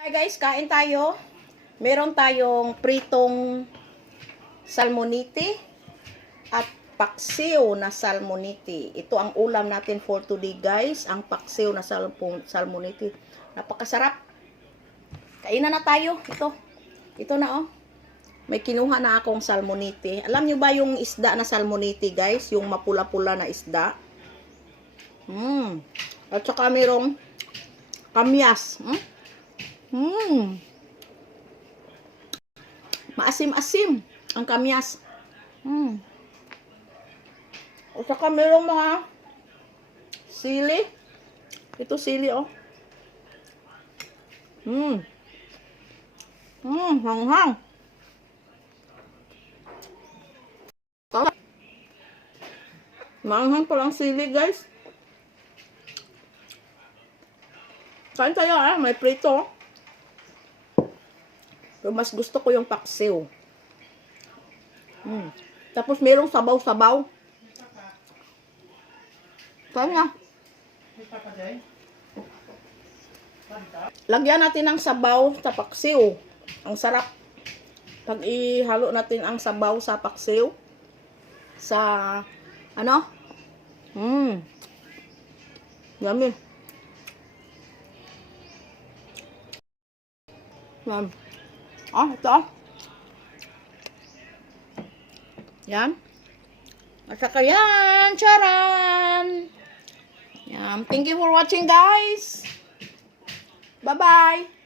Hi guys, kain tayo. Meron tayong pritong salmonite at paksiw na salmonite. Ito ang ulam natin for today guys, ang paksiw na salmonite. Napakasarap. Kainan na tayo. Ito na oh. May kinuha na akong salmonite. Alam nyo ba yung isda na salmonite guys? Yung mapula-pula na isda. At saka merong kamyas. Maasim-asim ang kamyas. At saka merong mga sili. Ito sili oh. Hanghang. Maanghang palang sili guys. Kain tayo may prito. Pero mas gusto ko yung paksiw. Tapos merong sabaw-sabaw. Kanya. Lagyan natin ng sabaw sa paksiw. Ang sarap. Pag ihalo natin ang sabaw sa paksiw. Sa, ano? Yummy. Ito. Yan. At saka yan. Charan! Yan. Thank you for watching, guys. Bye-bye.